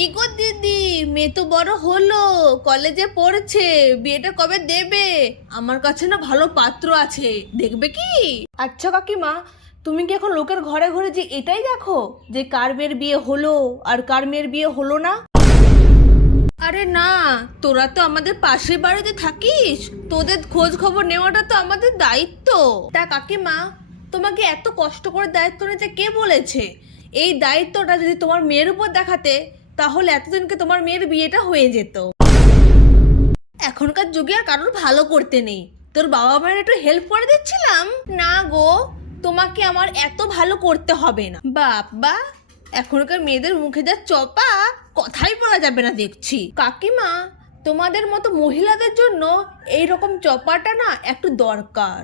কি গো দিদি, মেয়ে তো বড় হলো, কলেজে পড়ছে, বিয়েটা কবে দেবে? আমার কাছে না ভালো পাত্র আছে, দেখবে কি? আচ্ছা কাকিমা, তুমি কি এখন লোকের ঘরে ঘরে যে এটাই দেখো যে কার মেয়ের বিয়ে হলো আর কার মেয়ের বিয়ে হলো না? আরে না, তোরা তো আমাদের পাশের বাড়িতে থাকিস, তোদের খোঁজ খবর নেওয়াটা তো আমাদের দায়িত্ব। তা কাকিমা, তোমাকে এত কষ্ট করে দায়িত্ব নিতে কে বলেছে? এই দায়িত্বটা যদি তোমার মেয়ের উপর দেখাতে, তাহলে এতদিনকে তোমার মেয়ের বিয়েটা হয়ে যেত। এখনকার যুগে আর কারোর ভালো করতে নেই, তোর বাবা মায়ের একটু হেল্প করে দিচ্ছিলাম। না গো, তোমাকে আমার এত ভালো করতে হবে না। বাবা, এখনকার মেয়েদের মুখে যা চপা, কথাই বলা যাবে না দেখছি। কাকিমা, তোমাদের মতো মহিলাদের জন্য এই রকম চপাটা না একটু দরকার।